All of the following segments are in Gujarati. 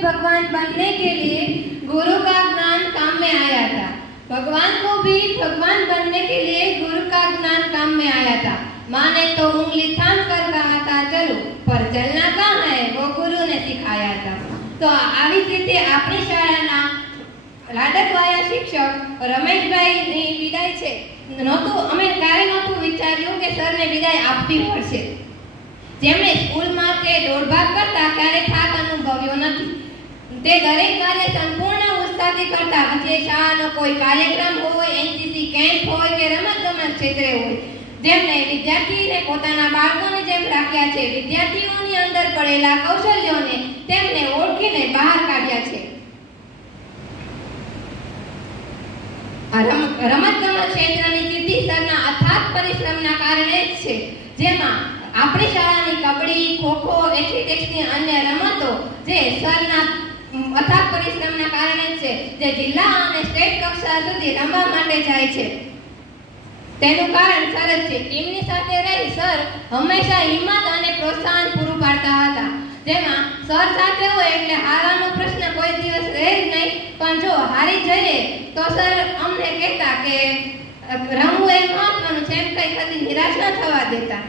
भगवान बनने के लिए गुरु का ज्ञान काम में आया था भगवान को भी भगवान बनने के लिए गुरु का ज्ञान काम में आया था माँ ने तो उंगली थाम कर कहा था चलो पर चलना कहाँ है वो गुरु ने सिखाया था તો આવી જ રીતે આપણી શાળાના લાડકવાયા શિક્ષક રમેશભાઈની વિદાય છે નહોતું અમે ક્યારે નહોતું વિચાર્યું કે સરને વિદાય આપવી પડશે જેમણે સ્કૂલમાં કે દોડભાગ કરતા ક્યારે થાક અનુભવ્યો નથી તે દરેક કાર્ય સંપૂર્ણ ઉત્સાહથી કરતા પછી શાળાનો કોઈ કાર્યક્રમ હોય એનસીસી કેમ્પ હોય કે રમતગમત ક્ષેત્રે હોય. જેમને વિદ્યાર્થીને પોતાના બાળકોની જેમ રાખ્યા છે, વિદ્યાર્થીઓની અંદર પડેલા કૌશલ્યોને તેમને ઓળખીને બહાર કાઢ્યા છે. રમતગમત ક્ષેત્રની સિદ્ધિ સરના અથાગ પરિશ્રમના કારણે જ છે. જેમાં આપણી શાળાની કબડ્ડી, ખોખો એથ્લેટિક્સની અન્ય રમતો જે સરના અથાગ પરિશ્રમના કારણે છે. જે જિલ્લા અને સ્ટેટ કક્ષા સુધી રમવા માટે જાય છે. તેનું કારણ સરસ છે. ટીમની સાથે રહી સર હંમેશા હિંમત અને પ્રોત્સાહન પૂરું પાડતા હતા. જેમાં સર સાથે હોય એટલે હારવાનો પ્રશ્ન કોઈ દિવસ રહે જ નહીં. પણ જો હારી જઈએ, તો સર અમને કહેતા કે, રમવું એ મહત્વનું છે. એમ કંઈ કદી નિરાશ ન થવા દેતા.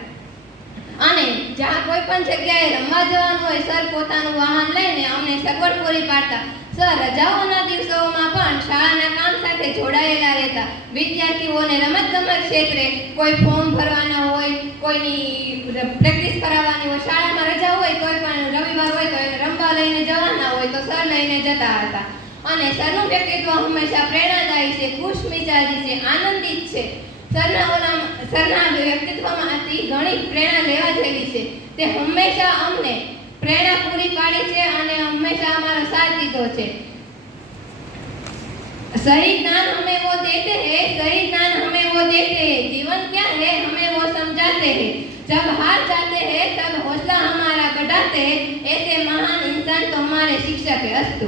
અને જ્યાં કોઈ પણ જગ્યાએ રમવા જવાનું હોય, સર પોતાનું વાહન લઈને સગવડ પૂરી પાડતા સર, રજાઓના દિવસોમાં પણ શાળાના કામ સાથે જોડાયેલા રહેતા વિદ્યાર્થીઓને રમતગમત ક્ષેત્રે કોઈ ફોર્મ ભરવાના હોય, કોઈની પ્રેક્ટિસ કરાવવાની હોય, શાળામાં રજા હોય કોઈ પણ રવિવાર હોય તો એને રમવા લઈને જવાના હોય તો સર લઈને જતા હતા. અને સરનું વ્યક્તિત્વ હંમેશા પ્રેરણાદાયી છે ખુશ મિજાજી છે, આનંદિત છે. સરના સરના વ્યક્તિત્વમાંથી ઘણી પ્રેરણા લેવા જેવી છે. તે હંમેશા અમને પ્રેરણા પૂરી પાડી છે અને હંમેશા અમારો સાથ દીધો છે सही ज्ञान हमें वो देते हैं सही ज्ञान हमें वो देते हैं जीवन क्या है हमें वो समझाते हैं जब हार जाते हैं तब हौसला हमारा बढ़ाते हैं ऐसे महान इंसान तो हमारे शिक्षक है अस्तु